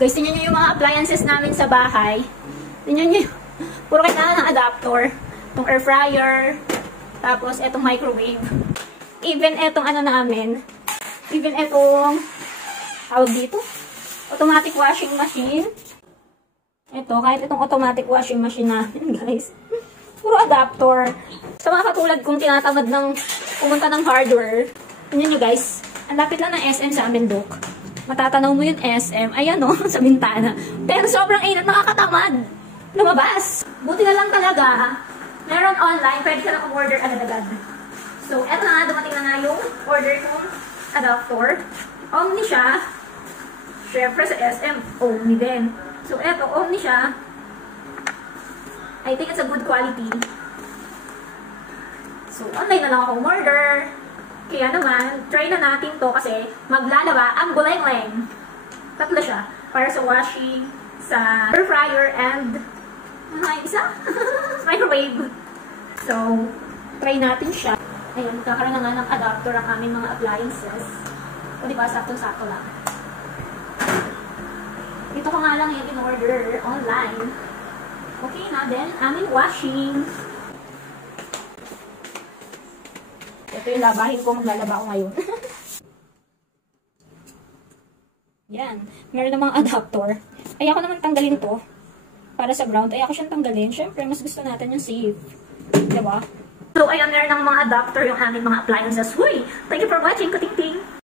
Guys, tingnan nyo yung mga appliances namin sa bahay. Tingnan nyo, puro kailangan ng adapter. Itong air fryer, tapos itong microwave. Even itong ano namin, even itong, tawag dito, automatic washing machine. Ito, kahit itong automatic washing machine namin, guys. Puro adapter. Sa mga katulad kong tinatamad ng pumunta ng hardware, tingnan nyo guys, ang lapit lang ng SM sa amin, Dok. Matatanaw mo yung SM, ayan o, sa bintana. Pero sobrang inat, nakakatamad. Lumabas. Buti na lang talaga, meron online, pwede ka lang umorder agad-agad. So, eto na nga, dumating na nga yung order kong adapter. Omni siya. Syempre sa SM, Omni din. So, eto, Omni siya. I think it's a good quality. So, online na lang ako umorder. Kaya naman, try na natin to kasi maglalaba ang buleng-leng. Tatlo siya. Para sa washing, sa air fryer, and isa? Microwave. So, try natin siya. Ayun, kakaroon na nga ng adapter ang aming mga appliances. O diba, saktong-sakto lang. Ito ko nga lang yung in-order online. Okay na, then aming washing. Ito yung labahin ko, maglalaba ako ngayon. Yan. Meron namang adapter. Ay, ako naman tanggalin to. Para sa ground. Ay, ako siyang tanggalin. Siyempre, mas gusto natin yung safe. Diba? So, ayan, meron ng mga adapter yung aming mga appliances. Huy! Thank you for watching, Kuting Ting!